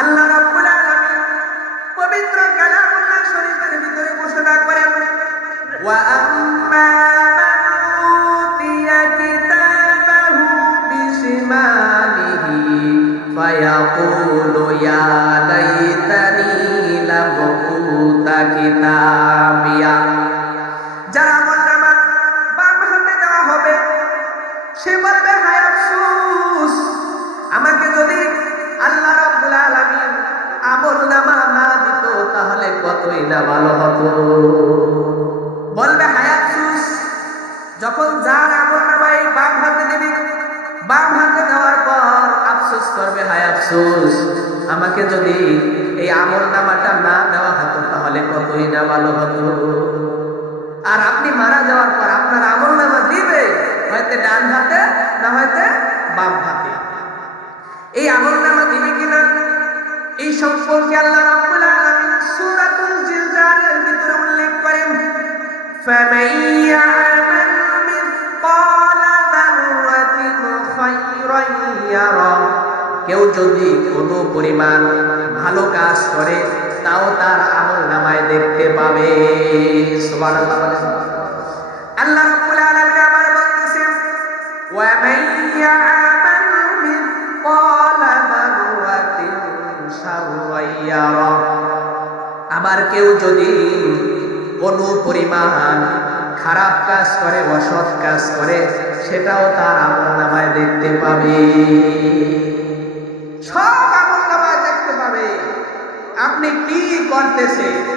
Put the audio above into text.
আল্লাহ রাব্বুল আলামিন পবিত্র কালামুল্লাহ শরীফের ভিতরে ঘোষণা করেন, ওয়া আম্মা ফায়াকুলু ইয়া লাইতানি লাম উতা কিতাবিয়া. যারা নামা বাম হাতে দেওয়া হবে, সে বলবে বলবে যখন যার আমল নামা এই বাম হাতে দিবি, বাম হাতে দেওয়ার পর আফসোস করবে আফসোস আমাকে যদি এই আমল নামাটা না দেওয়া হতো তাহলে কতই না ভালো হতো। আর আপনি মারা যাওয়ার পর আপনার আমল নামা দিবে, হয়তো ডান হাতে না হয়তো বাম হাতে। এই আমল নামা দিবে কিনা, এই সম্পর্কে আল্লাহ فَمَن يَعْمَلْ مِثْقَالَ ذَرَّةٍ خَيْرًا يَرَهُ কেউ যদি কোনো পরিমাণ ভালো কাজ করে তাও তার আমল নামায় দেখতে পাবে সুবহানাল্লাহ বলেন। আল্লাহ রাব্বুল আলামিন আবার বলতেছেন ওয়া মান ইয়া'মাল মিথকালা যাররাতিন শাররান ইয়ারা আবার কেউ যদি কোনো পরিমাণ। খারাপ কাজ করে, অসৎ কাজ করে, সেটাও তার আমল নামায় দেখতে পাবে। সব আমল নামায় দেখতে পাবে। আপনি কি করতেছে